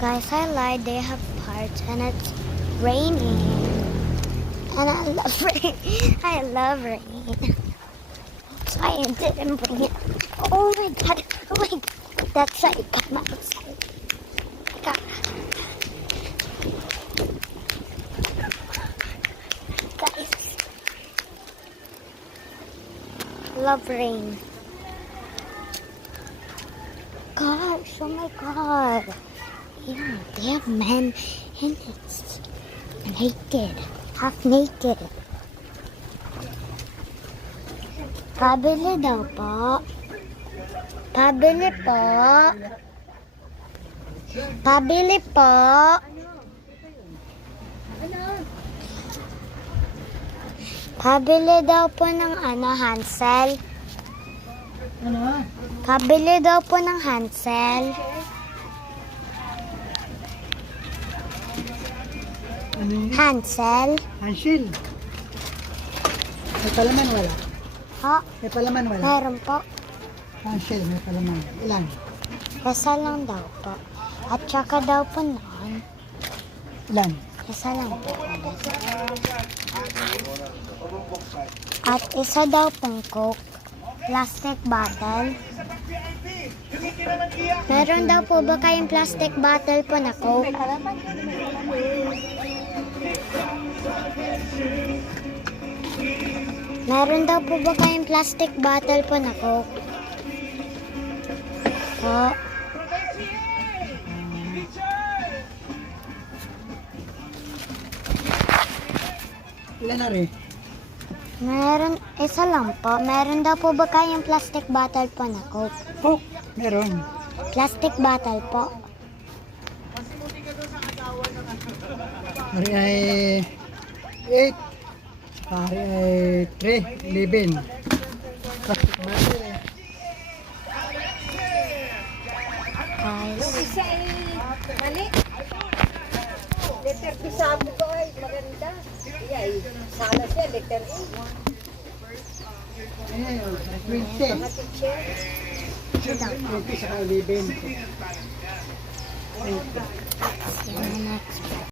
Guys, I lied. They have parts and it's raining. And I love rain. I love rain. So I didn't bring it. Oh my god. Oh my god. That's why it came outside. God. Guys. Love rain. Gosh, oh my god. Yeah, they have men and it's naked. Half naked. Pabili daw po. Pabili po. Pabili po. Pabili daw po ng Hansel. Ano? Pabili daw po ng Hansel. Ano yun? Hansel. Hansel. May palaman wala? Ha? May palaman wala? Meron po. Hansel, may palaman. Ilan? Isa lang daw po. At saka daw po noon. Ilan? Isa lang po. At isa daw pong Coke. Plastic bottle. Meron daw po ba kayong plastic bottle po na Coke? Meron daw po ba kayong plastic bottle po na Coke? Po. Ilan na rin? Meron, isa lang po. Meron daw po ba kayong plastic bottle po na Coke? Oh, meron. Plastic bottle po. Hari ay 8. Hari ay 3. 11. Plastic bottle eh. Guys. Isa ay mali. Letter B sabi ko ay maganda. Ay, sana siya letter A. Ayun, 20. Mga teacher. 20 sa 11. See you next